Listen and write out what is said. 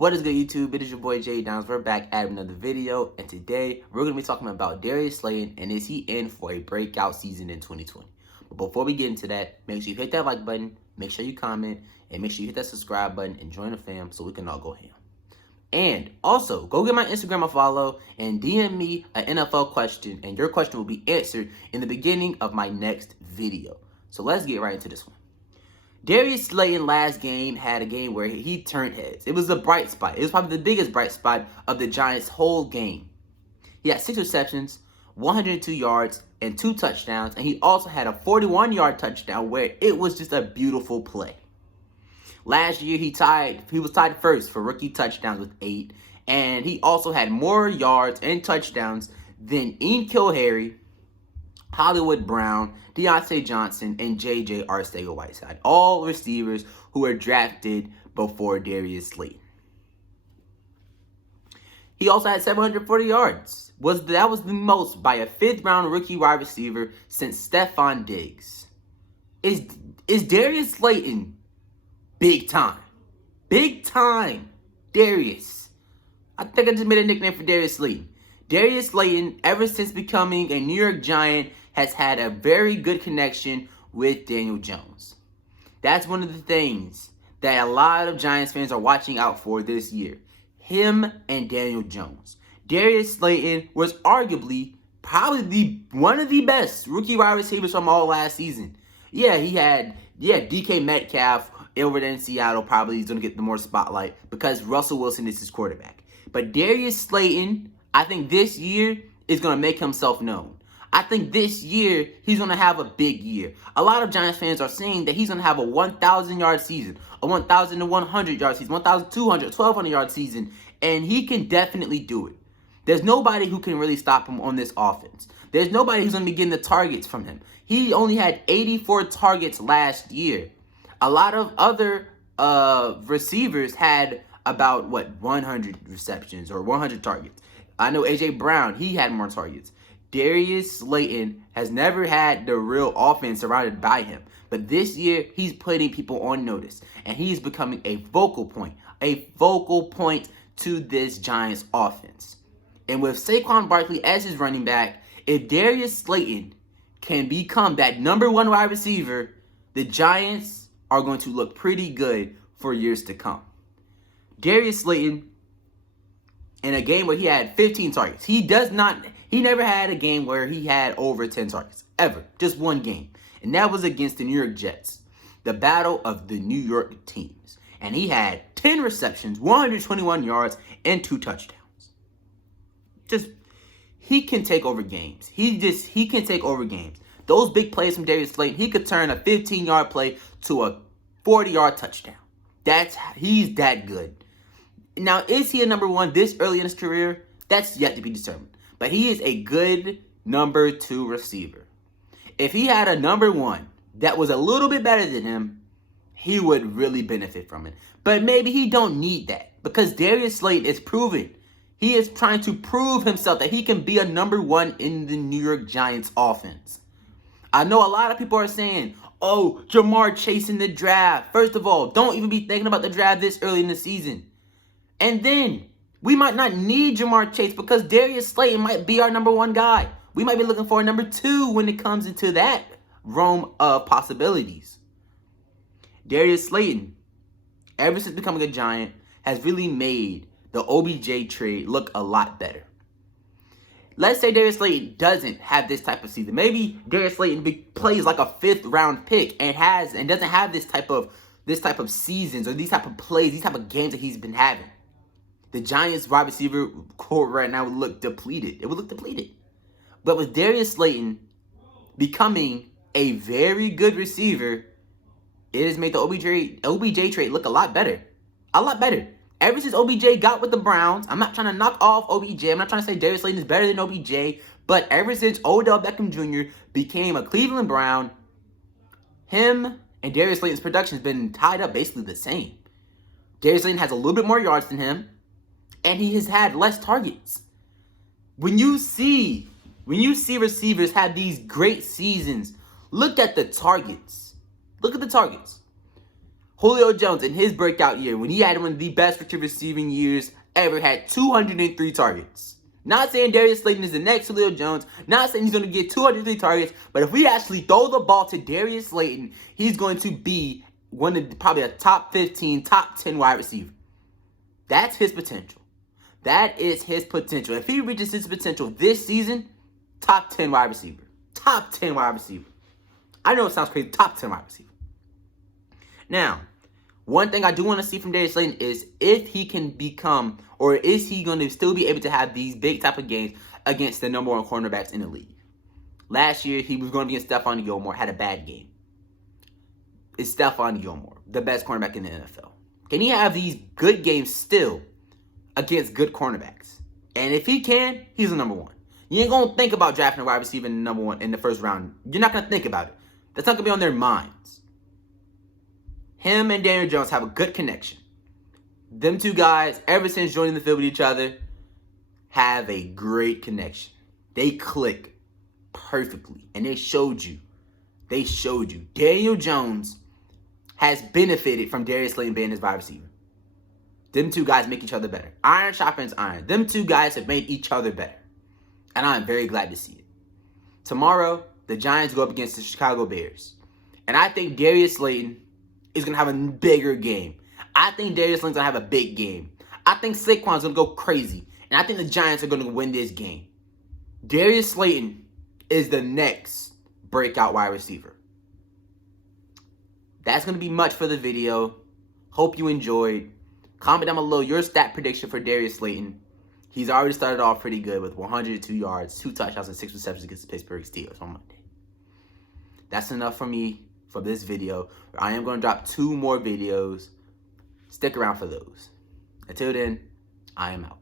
What is good, YouTube? It is your boy Jay Downs. We're back at another video, and today we're going to be talking about Darius Slayton and is he in for a breakout season in 2020. But before we get into that, make sure you hit that like button, make sure you comment, and make sure you hit that subscribe button and join the fam so we can all go ham. And also, go get my Instagram a follow and DM me an NFL question, and your question will be answered in the beginning of my next video. So let's get right into this one. Darius Slayton last game had a game where he turned heads. It was a bright spot. It was probably the biggest bright spot of the Giants' whole game. He had 6 receptions, 102 yards, and 2 touchdowns, and he also had a 41-yard touchdown where it was just a beautiful play. Last year, he was tied first for rookie touchdowns with 8, and he also had more yards and touchdowns than N'Keal Harry, Hollywood Brown, Deontay Johnson, and J.J. Arcega-Whiteside, all receivers who were drafted before Darius Slayton. He also had 740 yards. That was the most by a 5th-round rookie wide receiver since Stephon Diggs. Is Darius Slayton big time? Big time. Darius. I think I just made a nickname for Darius Slayton. Darius Slayton, ever since becoming a New York Giant, has had a very good connection with Daniel Jones. That's one of the things that a lot of Giants fans are watching out for this year. Him and Daniel Jones. Darius Slayton was arguably probably one of the best rookie wide receivers from all last season. Yeah, he had DK Metcalf over there in Seattle. Probably he's going to get the more spotlight because Russell Wilson is his quarterback. But Darius Slayton, I think this year is going to make himself known. I think this year he's going to have a big year. A lot of Giants fans are saying that he's going to have a 1,000-yard season, a 1,100-yard season, 1,200, 1,200-yard season, and he can definitely do it. There's nobody who can really stop him on this offense. There's nobody who's going to be getting the targets from him. He only had 84 targets last year. A lot of other receivers had about, 100 receptions or 100 targets. I know A.J. Brown, he had more targets. Darius Slayton has never had the real offense surrounded by him. But this year, he's putting people on notice. And he's becoming a focal point to this Giants offense. And with Saquon Barkley as his running back, if Darius Slayton can become that #1 wide receiver, the Giants are going to look pretty good for years to come. Darius Slayton, in a game where he had 15 targets, he never had a game where he had over 10 targets, ever. Just one game. And that was against the New York Jets, the battle of the New York teams. And he had 10 receptions, 121 yards, and 2 touchdowns. He can take over games. He can take over games. Those big plays from Darius Slayton, he could turn a 15-yard play to a 40-yard touchdown. He's that good. Now, is he a #1 this early in his career? That's yet to be determined. But he is a good #2 receiver. If he had a #1 that was a little bit better than him, he would really benefit from it. But maybe he don't need that because Darius Slayton is proven. He is trying to prove himself that he can be a #1 in the New York Giants offense. I know a lot of people are saying, oh, Jamar Chase in the draft. First of all, don't even be thinking about the draft this early in the season. And then, we might not need Jamar Chase because Darius Slayton might be our #1 guy. We might be looking for a #2 when it comes into that realm of possibilities. Darius Slayton, ever since becoming a Giant, has really made the OBJ trade look a lot better. Let's say Darius Slayton doesn't have this type of season. Maybe Darius Slayton plays like a 5th-round pick and doesn't have this type of seasons or these type of plays, these type of games that he's been having. The Giants wide receiver core right now would look depleted. It would look depleted. But with Darius Slayton becoming a very good receiver, it has made the OBJ trade look a lot better. A lot better. Ever since OBJ got with the Browns, I'm not trying to knock off OBJ. I'm not trying to say Darius Slayton is better than OBJ. But ever since Odell Beckham Jr. became a Cleveland Brown, him and Darius Slayton's production has been tied up basically the same. Darius Slayton has a little bit more yards than him, and he has had less targets. When you see receivers have these great seasons, look at the targets. Look at the targets. Julio Jones, in his breakout year, when he had one of the best receiving years ever, had 203 targets. Not saying Darius Slayton is the next Julio Jones. Not saying he's going to get 203 targets. But if we actually throw the ball to Darius Slayton, he's going to be one of probably a top 15, top 10 wide receiver. That's his potential. That is his potential. If he reaches his potential this season, top 10 wide receiver. Top 10 wide receiver. I know it sounds crazy. Top 10 wide receiver. Now, one thing I do want to see from Darius Slayton is if he can become, or is he going to still be able to have these big type of games against the number one cornerbacks in the league. Last year, he was going to be against Stephon Gilmore, had a bad game. It's Stephon Gilmore, the best cornerback in the NFL. Can he have these good games still against good cornerbacks? And if he can, he's the number one. You ain't going to think about drafting a wide receiver in the number one in the first round. You're not going to think about it. That's not going to be on their minds. Him and Daniel Jones have a good connection. Them two guys, ever since joining the field with each other, have a great connection. They click perfectly. And they showed you. Daniel Jones has benefited from Darius Slayton being his wide receiver. Them two guys make each other better. Iron sharpens iron. Them two guys have made each other better. And I'm very glad to see it. Tomorrow, the Giants go up against the Chicago Bears. And I think Darius Slayton is going to have a bigger game. I think Darius Slayton's going to have a big game. I think Saquon's going to go crazy. And I think the Giants are going to win this game. Darius Slayton is the next breakout wide receiver. That's going to be much for the video. Hope you enjoyed. Comment down below your stat prediction for Darius Slayton. He's already started off pretty good with 102 yards, 2 touchdowns, and 6 receptions against the Pittsburgh Steelers on Monday. That's enough for me for this video. I am going to drop 2 more videos. Stick around for those. Until then, I am out.